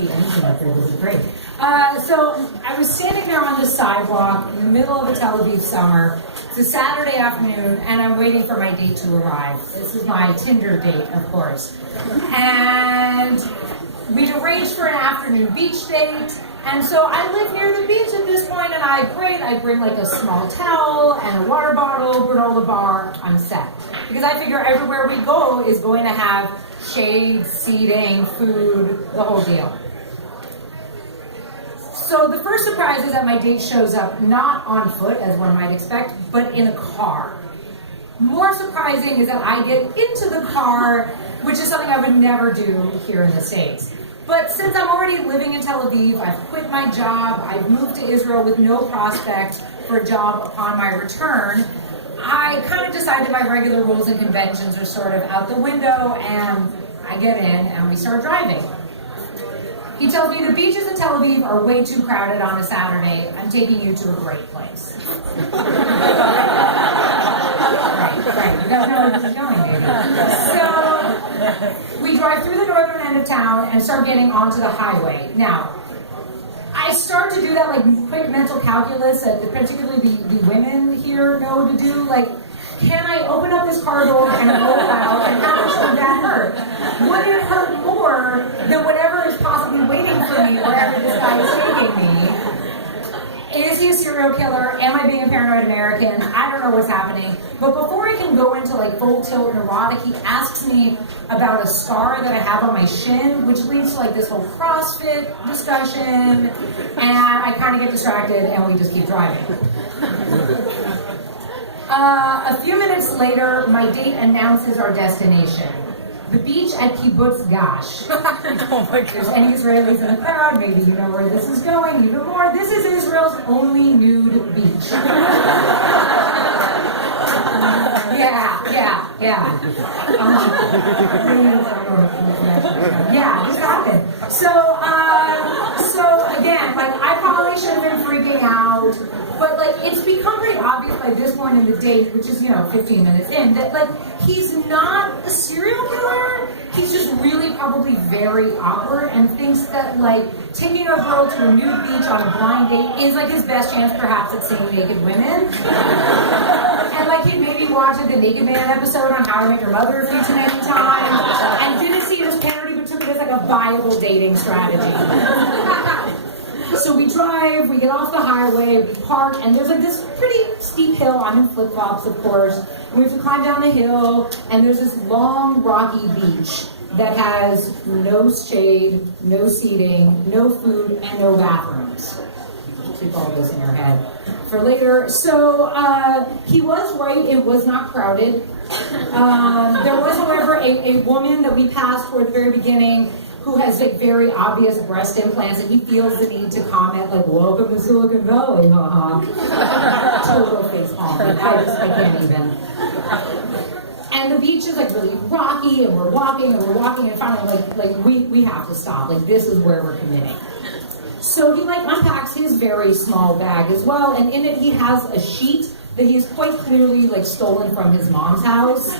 be intimate here. This is great. So I was standing there on the sidewalk in the middle of a Tel Aviv summer. It's a Saturday afternoon, and I'm waiting for my date to arrive. This is my Tinder date, of course. And we'd arranged for an afternoon beach date. And so I live near the beach at this point, and I bring like a small towel and a water bottle, granola bar, I'm set. Because I figure everywhere we go is going to have shade, seating, food, the whole deal. So the first surprise is that my date shows up not on foot, as one might expect, but in a car. More surprising is that I get into the car, which is something I would never do here in the States. But since I'm already living in Tel Aviv, I've quit my job, I've moved to Israel with no prospect for a job upon my return, I kind of decided my regular rules and conventions are sort of out the window, and I get in and we start driving. He tells me the beaches in Tel Aviv are way too crowded on a Saturday. I'm taking you to a great place. Right. You guys know where this is going, maybe. So we drive through the northern end of town and start getting onto the highway. Now, I start to do that like quick mental calculus that particularly the women here know to do. Like, can I open up this car door and roll out, and how much would that hurt? Would it hurt more than whatever is possibly waiting for me wherever this guy is taking me? Is he a serial killer? Am I being a paranoid American? I don't know what's happening. But before I can go into like full tilt neurotic, he asks me about a scar that I have on my shin, which leads to like this whole CrossFit discussion. And I kind of get distracted and we just keep driving. A few minutes later, my date announces our destination. The beach at Kibbutz Gash. Oh my God. If there's any Israelis in the crowd, maybe you know where this is going even more. This is Israel's only nude beach. Yeah, just happened. So again, like I probably should have been freaking out, but like it's become pretty obvious by this point in the date, which is 15 minutes in, that like he's not a serial killer. He's just really probably very awkward and thinks that like taking a girl to a nude beach on a blind date is like his best chance perhaps at seeing naked women. And like he'd maybe watch like the Naked Man episode on How I Met Your Mother if too many times, and didn't see it as parody but took it as like a viable dating strategy. So we drive, we get off the highway, we park, and there's like this pretty steep hill. I'm in flip-flops, of course. And we have to climb down the hill, and there's this long, rocky beach that has no shade, no seating, no food, and no bathrooms. Keep all this in your head for later. So he was right, it was not crowded. There was, however, a woman that we passed toward the very beginning who has like very obvious breast implants, and he feels the need to comment like, "Welcome to Silicon Valley, haha." Total face palm. I can't even. And the beach is like really rocky, and we're walking, and finally like we have to stop. Like this is where we're committing. So he like unpacks his very small bag as well, and in it he has a sheet that he's quite clearly like stolen from his mom's house.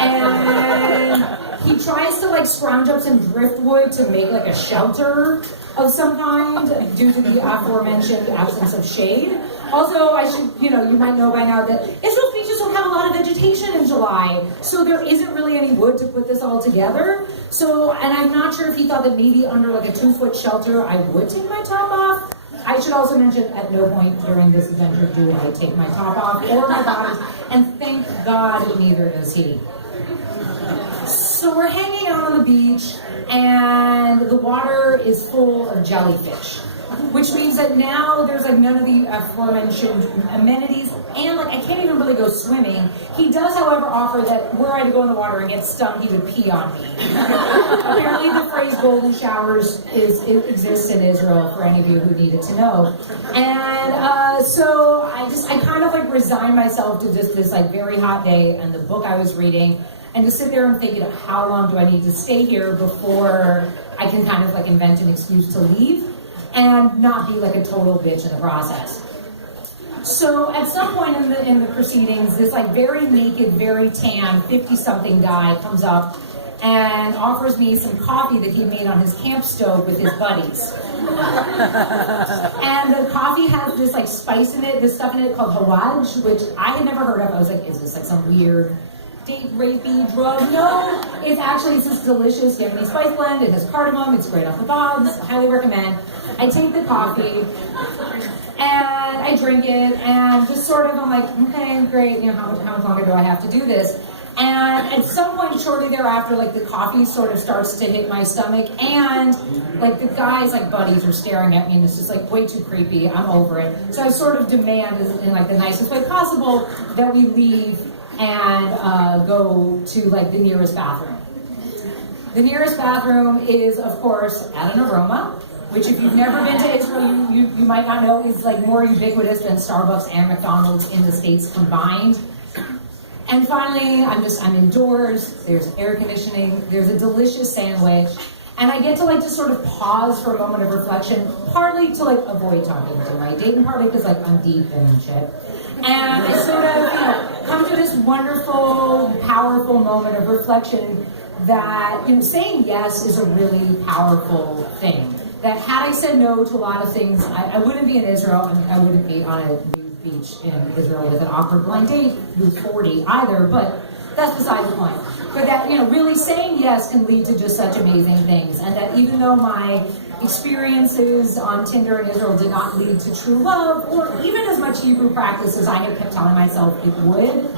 And he tries to like scrounge up some driftwood to make like a shelter of some kind due to the aforementioned absence of shade. Also, I should, you might know by now that Israel's beaches don't have a lot of vegetation in July, so there isn't really any wood to put this all together. So, and I'm not sure if he thought that maybe under like a 2-foot shelter I would take my top off. I should also mention, at no point during this adventure do I take my top off or my bottoms, and thank God neither does he. So we're hanging out on the beach, and the water is full of jellyfish, which means that now there's like none of the aforementioned amenities, and like I can't even really go swimming. He does, however, offer that were I to go in the water and get stung, he would pee on me. Apparently the phrase golden showers exists in Israel, for any of you who needed to know. And so I kind of like resigned myself to just this like very hot day and the book I was reading, and to sit there and think, how long do I need to stay here before I can kind of like invent an excuse to leave and not be like a total bitch in the process. So at some point in the proceedings, this like very naked, very tan, 50-something guy comes up and offers me some coffee that he made on his camp stove with his buddies. And the coffee has this like spice in it, this stuff in it called hawaj, which I had never heard of. I was like, is this like some weird date rapey drug? No, it's this delicious Yemeni spice blend. It has cardamom, it's great off the bobs, highly recommend. I take the coffee and I drink it and just sort of I'm like, okay, great, how much longer do I have to do this? And at some point shortly thereafter, like the coffee sort of starts to hit my stomach and like the guys like buddies are staring at me and it's just like way too creepy. I'm over it. So I sort of demand in like the nicest way possible that we leave and go to like the nearest bathroom. The nearest bathroom is of course at an Aroma, which if you've never been to Israel, you might not know is like more ubiquitous than Starbucks and McDonald's in the States combined. And finally, I'm indoors, there's air conditioning, there's a delicious sandwich, and I get to like just sort of pause for a moment of reflection, partly to like avoid talking to my date, and partly because like I'm deep and shit. And I sort of, come to this wonderful, powerful moment of reflection that, saying yes is a really powerful thing. That had I said no to a lot of things, I wouldn't be in Israel, I wouldn't be on a beach in Israel with an awkward blind date who's 40 either, but that's beside the point. But that, really saying yes can lead to just such amazing things, and that even though my experiences on Tinder in Israel did not lead to true love, or even as much Hebrew practice as I had kept telling myself it would,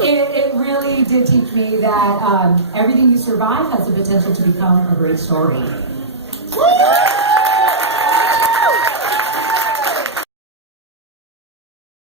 it really did teach me that everything you survive has the potential to become a great story.